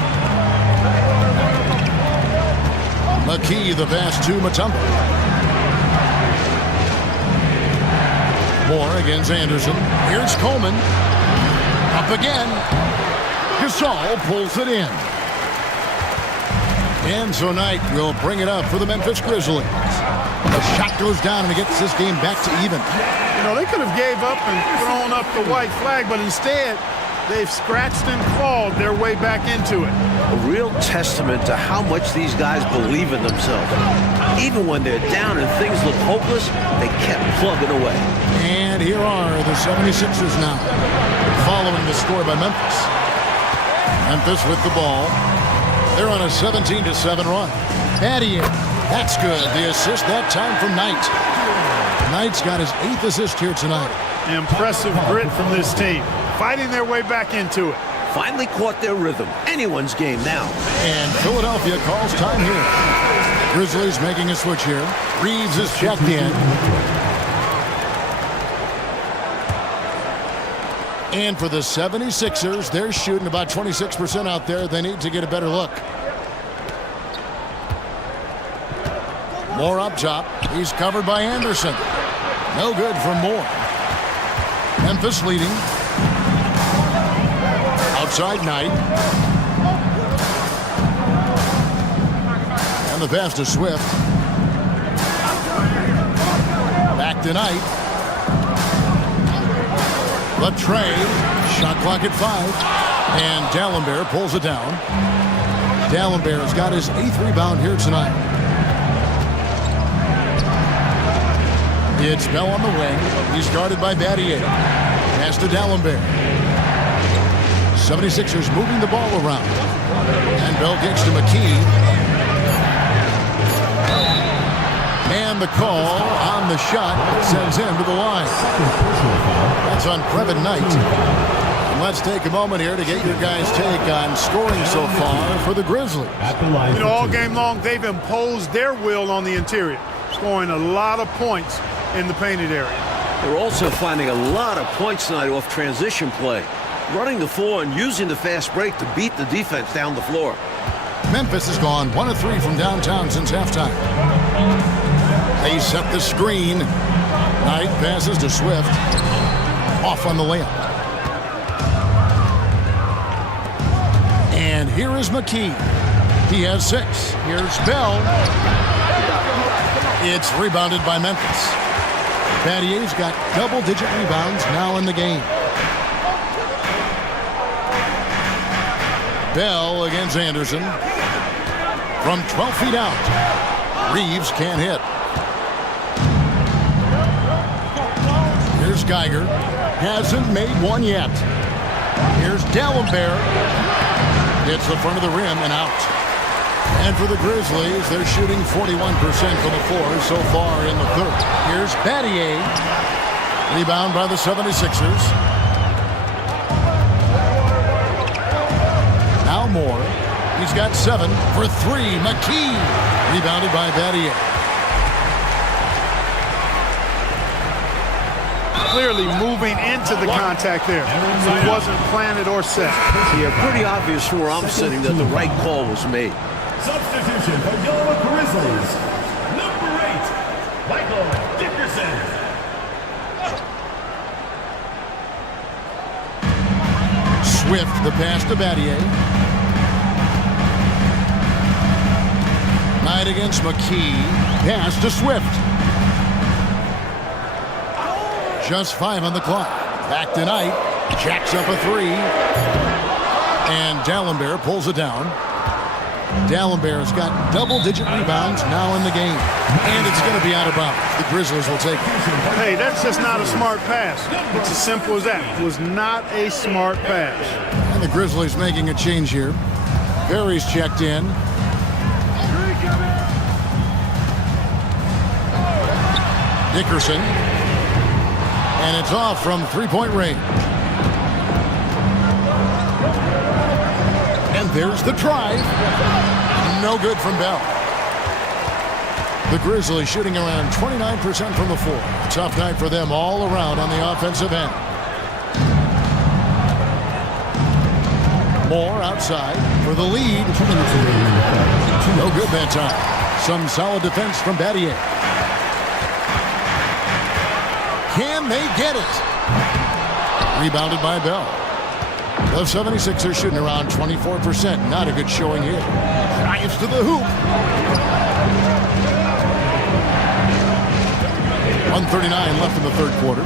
McKee the pass to Mutombo. Moore against Anderson. Here's Coleman. Up again. Gasol pulls it in. And so Knight will bring it up for the Memphis Grizzlies. The shot goes down and it gets this game back to even. You know, they could have gave up and thrown up the white flag, but instead, they've scratched and clawed their way back into it. A real testament to how much these guys believe in themselves. Even when they're down and things look hopeless, they kept plugging away. And here are the 76ers now, following the score by Memphis. Memphis with the ball. They're on a 17-7 run. Battier, that's good. The assist that time from Knight. Knight's got his 8th assist here tonight. Impressive grit from this team, fighting their way back into it. Finally caught their rhythm. Anyone's game now. And Philadelphia calls time here. Grizzlies making a switch here. Reeves is checked in. And for the 76ers, they're shooting about 26% out there. They need to get a better look. Moore up top. He's covered by Anderson. No good from Moore. Memphis leading. Outside Knight. And the pass to Swift. Back to Knight. The trade. Shot clock at 5. And Dallenberg pulls it down. Dallenberg's got his 8th rebound here tonight. It's Bell on the wing. He's guarded by Battier. Pass to Dallenberg. 76ers moving the ball around. And Bell gets to McKee. And the call on the shot sends him to the line. That's on Previn Knight. And let's take a moment here to get your guys' take on scoring so far for the Grizzlies. You know, all game long, they've imposed their will on the interior, scoring a lot of points in the painted area. They're also finding a lot of points tonight off transition play. Running the floor and using the fast break to beat the defense down the floor. Memphis has gone 1 of 3 from downtown since halftime. They set the screen. Knight passes to Swift. Off on the layup. And here is McKee. He has 6. Here's Bell. It's rebounded by Memphis. Battier's got double-digit rebounds now in the game. Bell against Anderson. From 12 feet out. Reeves can't hit. Here's Geiger. Hasn't made one yet. Here's D'Alembert. Hits the front of the rim and out. And for the Grizzlies, they're shooting 41% from the floor so far in the third. Here's Battier. Rebound by the 76ers. Now Moore. He's got 7 for 3. McKee. Rebounded by Battier. Clearly moving into the contact there. So it wasn't planted or set. Yeah, pretty obvious from where I'm sitting that the right call was made. Substitution for your Grizzlies. Number 8, Michael Dickerson. Swift, the pass to Battier. Knight against McKee. Pass to Swift. Just 5 on the clock. Back to Knight. Jacks up a 3. And D'Alembert pulls it down. D'Alembert's got double-digit rebounds now in the game. And it's going to be out of bounds. The Grizzlies will take it. Hey, that's just not a smart pass. It's as simple as that. It was not a smart pass. And the Grizzlies making a change here. Perry's checked in. Dickerson. And it's off from three-point range. And there's the drive. No good from Bell. The Grizzlies shooting around 29% from the floor. Tough night for them all around on the offensive end. Moore outside for the lead. No good that time. Some solid defense from Battier. Can they get it? Rebounded by Bell. The 76ers shooting around 24%. Not a good showing here. Drives to the hoop. 1:39 left in the third quarter.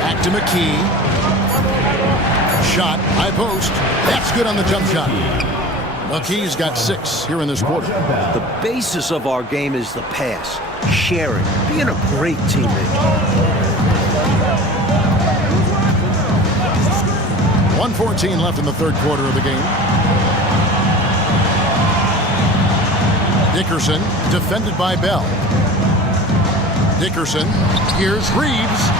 Back to McKee. Shot, high post. That's good on the jump shot. McKee's got 6 here in this quarter. The basis of our game is the pass, sharing, being a great teammate. 1:14 left in the third quarter of the game. Dickerson, defended by Bell. Dickerson, here's Reeves.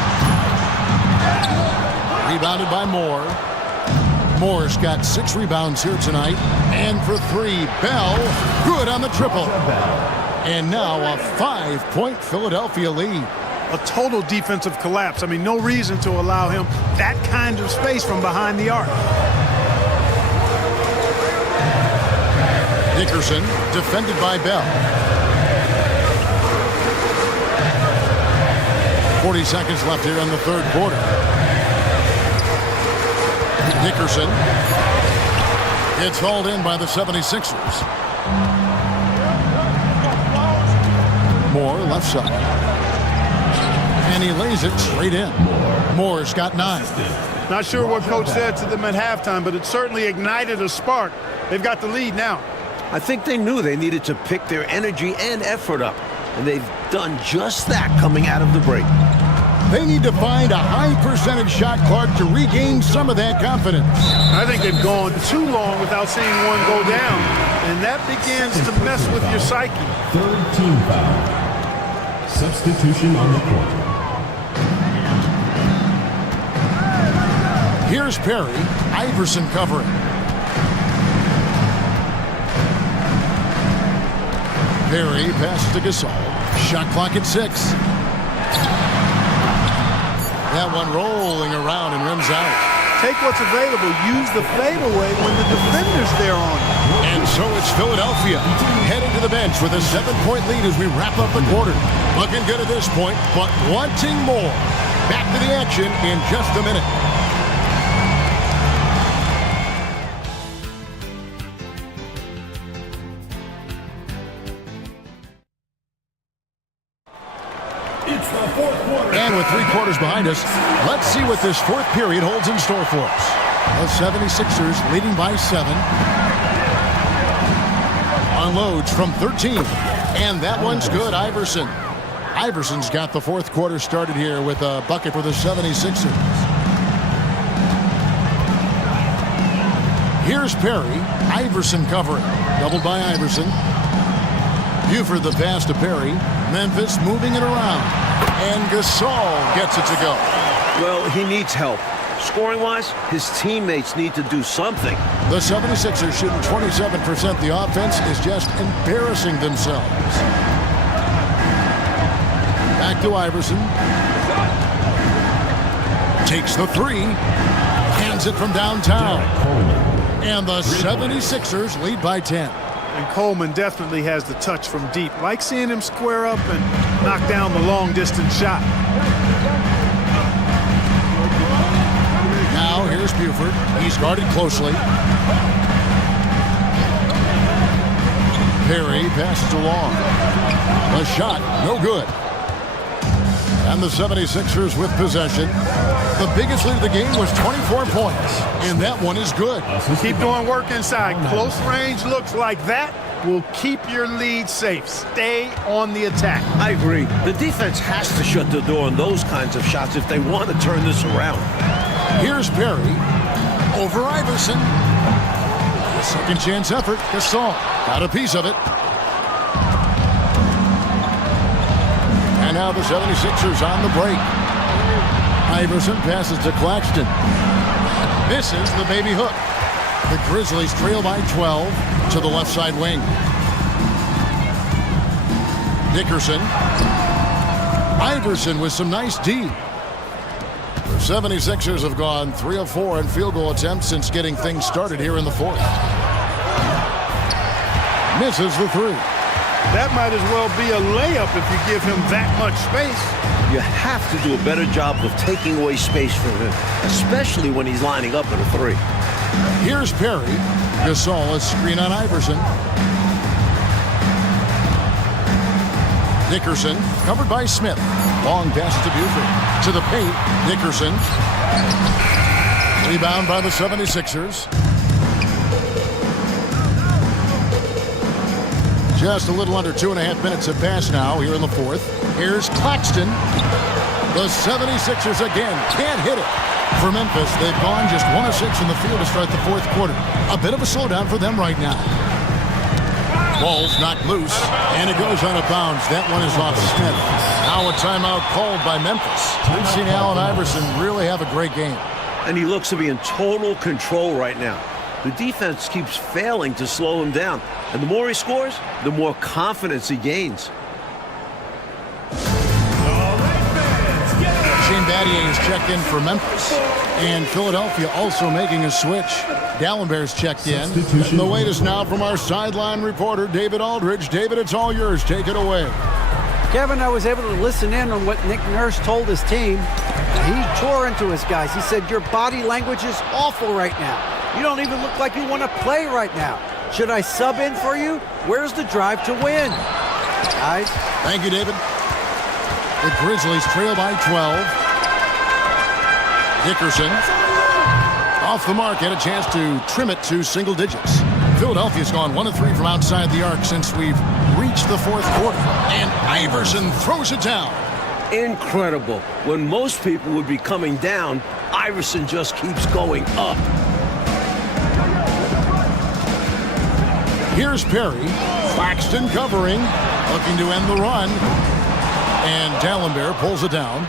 Rebounded by Moore. Moore's got 6 rebounds here tonight. And for 3, Bell, good on the triple. And now a 5-point Philadelphia lead. A total defensive collapse. I mean, no reason to allow him that kind of space from behind the arc. Dickerson, defended by Bell. 40 seconds left here in the third quarter. Dickerson. It's hauled in by the 76ers. Moore, left side. And he lays it straight in. Moore's got 9. Not sure what coach said to them at halftime, but it certainly ignited a spark. They've got the lead now. I think they knew they needed to pick their energy and effort up, and they've done just that coming out of the break. They need to find a high percentage shot clock to regain some of that confidence. I think they've gone too long without seeing one go down, and that begins to mess with your psyche. Third team foul. Substitution on the court. Here's Perry. Iverson covering. Perry passes to Gasol. Shot clock at 6. That one rolling around and rims out. Take what's available. Use the fadeaway when the defender's there on it. And so it's Philadelphia heading to the bench with a 7-point lead as we wrap up the quarter. Looking good at this point, but wanting more. Back to the action in just a minute. It's the fourth quarter. And with 3 quarters behind us, let's see what this fourth period holds in store for us. The 76ers leading by 7. Unloads from 13. And that one's good, Iverson. Iverson's got the fourth quarter started here with a bucket for the 76ers. Here's Perry. Iverson covering. Doubled by Iverson. Buford the pass to Perry. Memphis moving it around. And Gasol gets it to go. Well, he needs help. Scoring-wise, his teammates need to do something. The 76ers shooting 27%. The offense is just embarrassing themselves. Back to Iverson. Takes the 3. Hands it from downtown. And the 76ers lead by 10. And Coleman definitely has the touch from deep. Like seeing him square up and knock down the long-distance shot. Now here's Buford. He's guarded closely. Perry passes along. The shot, no good. And the 76ers with possession. The biggest lead of the game was 24 points. And that one is good. Keep doing work inside. Close range looks like that will keep your lead safe. Stay on the attack. I agree. The defense has to shut the door on those kinds of shots if they want to turn this around. Here's Perry. Over Iverson. Second chance effort. Gasol got a piece of it. And now the 76ers on the break. Iverson passes to Claxton. Misses the baby hook. The Grizzlies trail by 12 to the left side wing. Dickerson. Iverson with some nice D. The 76ers have gone 3 of 4 in field goal attempts since getting things started here in the fourth. Misses the 3. That might as well be a layup if you give him that much space. You have to do a better job of taking away space from him, especially when he's lining up at a 3. Here's Perry. Gasol, a screen on Iverson. Dickerson, covered by Smith. Long passes to Buford. To the paint, Dickerson. Rebound by the 76ers. Just a little under 2.5 minutes have passed now here in the fourth. Here's Claxton. The 76ers again can't hit it. For Memphis, they've gone just 1 of 6 in the field to start the fourth quarter. A bit of a slowdown for them right now. Ball's knocked loose, and it goes out of bounds. That one is off Smith. Now a timeout called by Memphis. We've seen Allen Iverson really have a great game. And he looks to be in total control right now. The defense keeps failing to slow him down. And the more he scores, the more confidence he gains. Shane Battier is checked in for Memphis. And Philadelphia also making a switch. Dallenberg's checked in. And the latest now from our sideline reporter, David Aldridge. David, it's all yours. Take it away. Kevin, I was able to listen in on what Nick Nurse told his team. He tore into his guys. He said, your body language is awful right now. You don't even look like you want to play right now. Should I sub in for you? Where's the drive to win? Guys? Thank you, David. The Grizzlies trail by 12. Dickerson. Off the mark, had a chance to trim it to single digits. Philadelphia's gone 1 of 3 from outside the arc since we've reached the fourth quarter. And Iverson throws it down. Incredible. When most people would be coming down, Iverson just keeps going up. Here's Perry. Claxton covering. Looking to end the run. And Dallenberg pulls it down.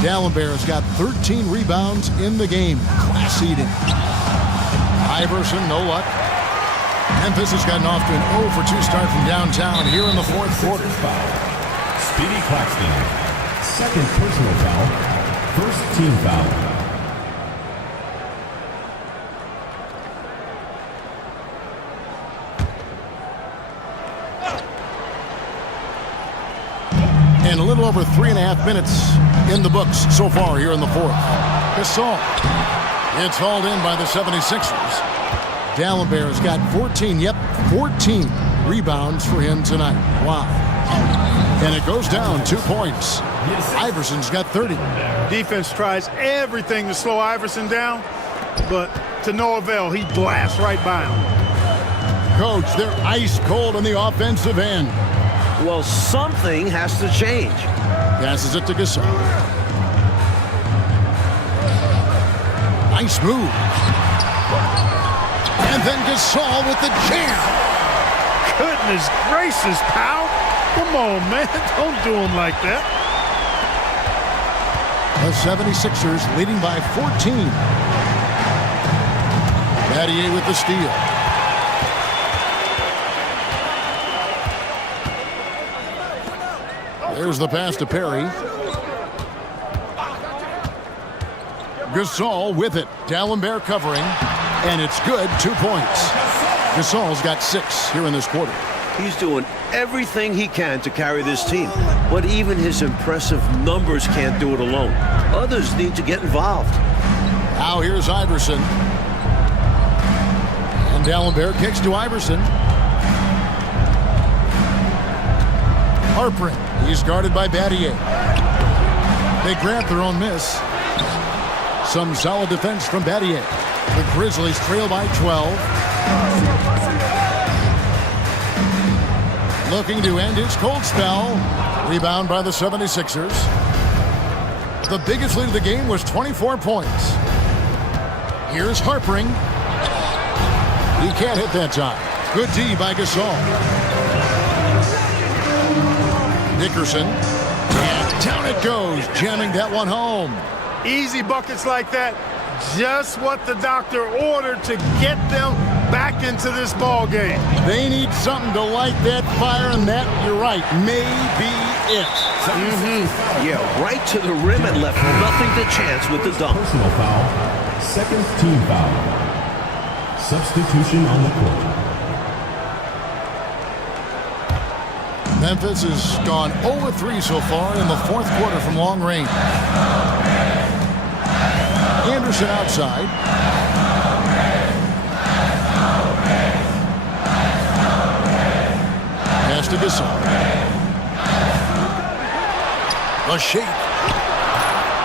Dallenberg has got 13 rebounds in the game. Class eating. Iverson, no luck. Memphis has gotten off to an 0 for 2 start from downtown here in the fourth quarter. Speedy Claxton. Second personal foul. First team foul. And a little little over 3.5 minutes in the books so far here in the fourth. Gasol. It's hauled in by the 76ers. Dallenberg's got 14 rebounds for him tonight. Wow. And it goes down 2 points. Iverson's got 30. Defense tries everything to slow Iverson down, but to no avail. He blasts right by him. Coach, they're ice cold on the offensive end. Well, something has to change. Passes it to Gasol. Nice move. And then Gasol with the jam. Goodness gracious, pal. Come on, man. Don't do him like that. The 76ers leading by 14. Battier with the steal. There's the pass to Perry. Gasol with it. Dallenberg covering. And it's good. 2 points. Gasol's got 6 here in this quarter. He's doing everything he can to carry this team. But even his impressive numbers can't do it alone. Others need to get involved. Now here's Iverson. And Dallenberg kicks to Iverson. Harpering. He's guarded by Battier. They grant their own miss. Some solid defense from Battier. The Grizzlies trail by 12. Looking to end his cold spell. Rebound by the 76ers. The biggest lead of the game was 24 points. Here's Harpering. He can't hit that time. Good D by Gasol. Dickerson. And down it goes, jamming that one home. Easy buckets like that. Just what the doctor ordered to get them back into this ball game. They need something to light that fire, and that, you're right, may be it. Yeah, right to the rim and left nothing to chance with the dunk. Personal foul. Second team foul. Substitution on the court. Memphis has gone 0-3 so far in the fourth quarter from long range. Anderson outside. Pass to Gasol. A shake.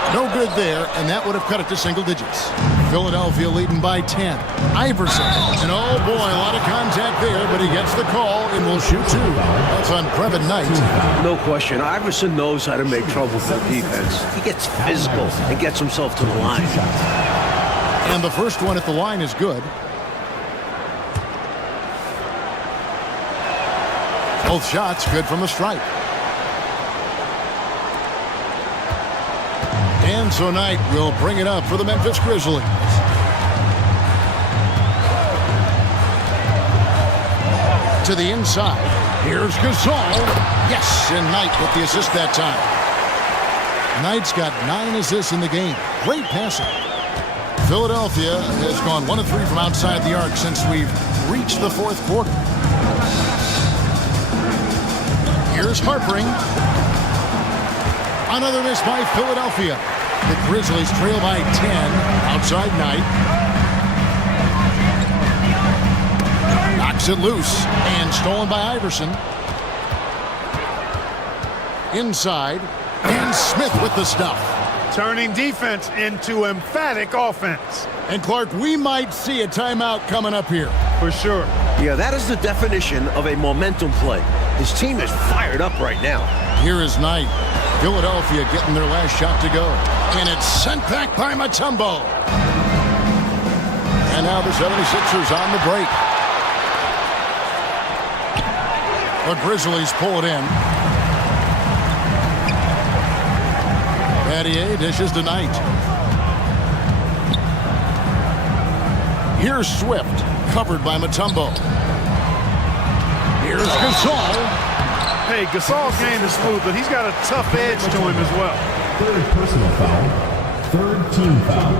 No good there, and that would have cut it to single digits. Philadelphia leading by 10. Iverson. And oh boy, a lot of contact there, but he gets the call and will shoot 2. That's on Brevin Knight. No question. Iverson knows how to make trouble for the defense. He gets physical and gets himself to the line. And the first one at the line is good. Both shots good from the stripe. And so Knight will bring it up for the Memphis Grizzlies. To the inside. Here's Gasol. Yes, and Knight with the assist that time. Knight's got 9 assists in the game. Great passing. Philadelphia has gone 1 of 3 from outside the arc since we've reached the fourth quarter. Here's Harpering. Another miss by Philadelphia. The Grizzlies trail by 10. Outside Knight. Knocks it loose and stolen by Iverson. Inside. And Smith with the stuff. Turning defense into emphatic offense. And Clark, we might see a timeout coming up here. For sure. Yeah, that is the definition of a momentum play. His team is fired up right now. Here is Knight. Philadelphia getting their last shot to go. And it's sent back by Mutombo. And now the 76ers on the break. The Grizzlies pull it in. Battier dishes to Knight. Here's Swift, covered by Mutombo. Here's Gasol. Hey, Gasol's game is smooth, but he's got a tough edge to him as well. Third personal foul. Third team foul.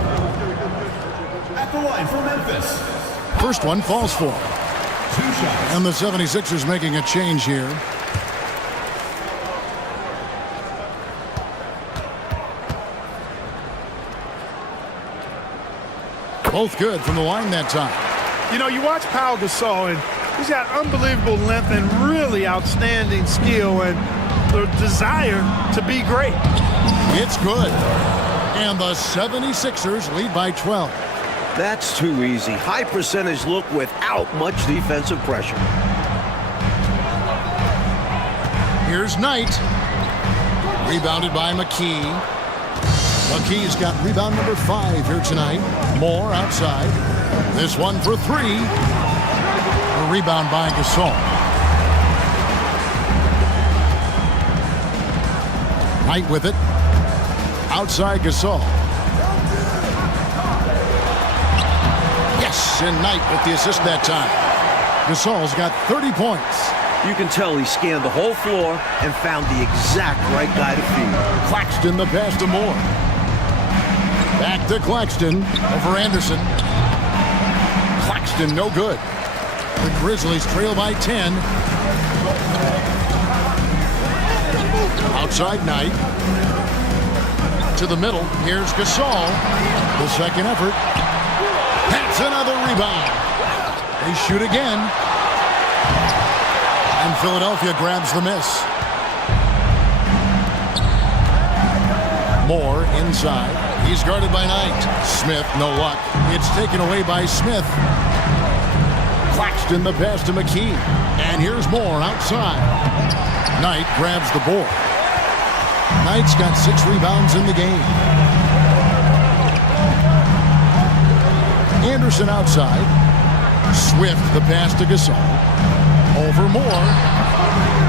At the line for Memphis. First one falls for him. 2 shots. And the 76ers making a change here. Both good from the line that time. You know, you watch Pau Gasol, and he's got unbelievable length and really outstanding skill and the desire to be great. It's good. And the 76ers lead by 12. That's too easy. High percentage look without much defensive pressure. Here's Knight. Rebounded by McKee. McKee's got rebound number 5 here tonight. Moore outside. This one for 3. A rebound by Gasol. Knight with it. Outside Gasol. Yes, and Knight with the assist that time. Gasol's got 30 points. You can tell he scanned the whole floor and found the exact right guy to feed. Claxton the pass to Moore. Back to Claxton over Anderson. Claxton no good. The Grizzlies trail by 10. Outside Knight. To the middle. Here's Gasol. The second effort. That's another rebound. They shoot again. And Philadelphia grabs the miss. Moore inside. He's guarded by Knight. Smith, no luck. It's taken away by Smith. Claxton the pass to McKee. And here's Moore outside. Knight grabs the board. Knight's got 6 rebounds in the game. Anderson outside. Swift the pass to Gasol. Over Moore.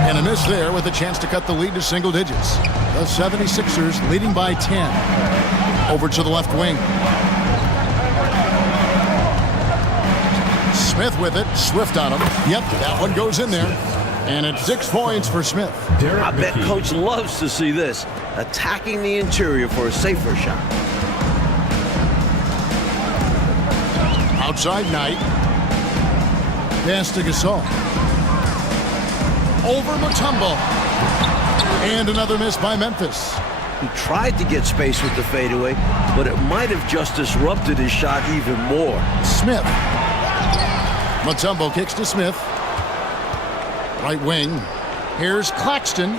And a miss there with a chance to cut the lead to single digits. The 76ers leading by 10. Over to the left wing. Smith with it. Swift on him. Yep, that one goes in there. And it's 6 points for Smith. I bet Coach loves to see this. Attacking the interior for a safer shot. Outside Knight. Pass to Gasol. Over Mutombo. And another miss by Memphis. He tried to get space with the fadeaway, but it might have just disrupted his shot even more. Smith. Mutombo kicks to Smith. Right wing. Here's Claxton.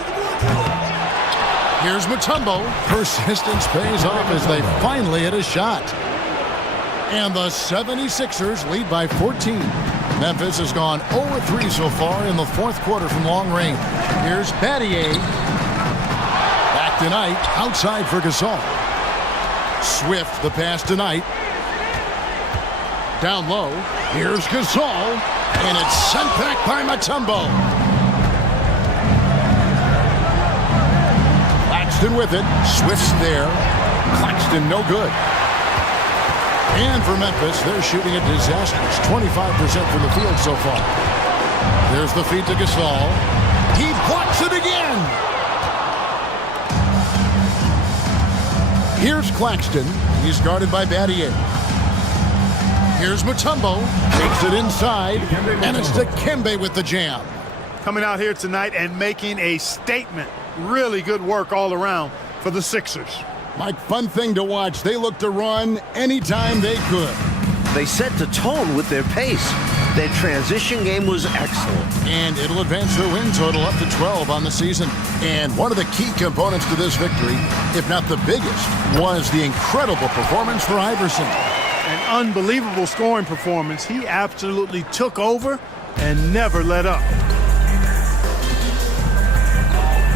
Here's Mutombo. Persistence pays off as they finally hit a shot. And the 76ers lead by 14. Memphis has gone 0-3 so far in the fourth quarter from long range. Here's Battier. Back to Knight. Outside for Gasol. Swift the pass to Knight. Down low. Here's Gasol. And it's sent back by Mutombo. Claxton with it. Swift's there. Claxton no good. And for Memphis, they're shooting a disastrous 25% from the field so far. There's the feed to Gasol. He blocks it again. Here's Claxton. He's guarded by Battier. Here's Mutombo. Takes it inside. And it's Dikembe with the jam. Coming out here tonight and making a statement. Really good work all around for the Sixers. Mike, fun thing to watch. They look to run anytime they could. They set the tone with their pace. Their transition game was excellent. And it'll advance their win total up to 12 on the season. And one of the key components to this victory, if not the biggest, was the incredible performance for Iverson. An unbelievable scoring performance. He absolutely took over and never let up.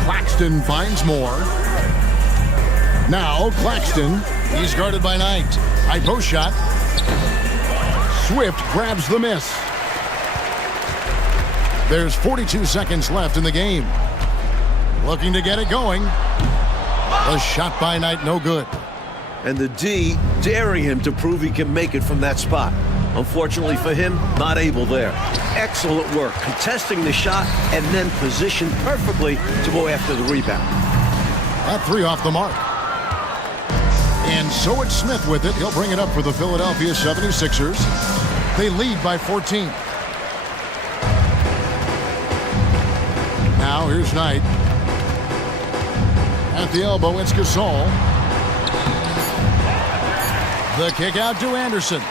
Claxton finds Moore. Now Claxton, he's guarded by Knight. High post shot. Swift grabs the miss. There's 42 seconds left in the game. Looking to get it going. A shot by Knight, no good. And the D daring him to prove he can make it from that spot. Unfortunately for him, not able there. Excellent work, contesting the shot and then positioned perfectly to go after the rebound. That 3 off the mark. And so it's Smith with it. He'll bring it up for the Philadelphia 76ers. They lead by 14. Now here's Knight. At the elbow, it's Gasol. The kick out to Anderson.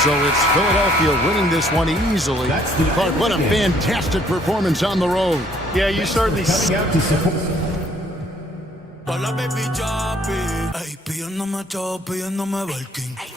So it's Philadelphia winning this one easily. Clark, what a fantastic performance on the road. Yeah, you certainly Coming out to support. Toda la baby choppy, ay, pidiéndome chop, pidiéndome Birkin.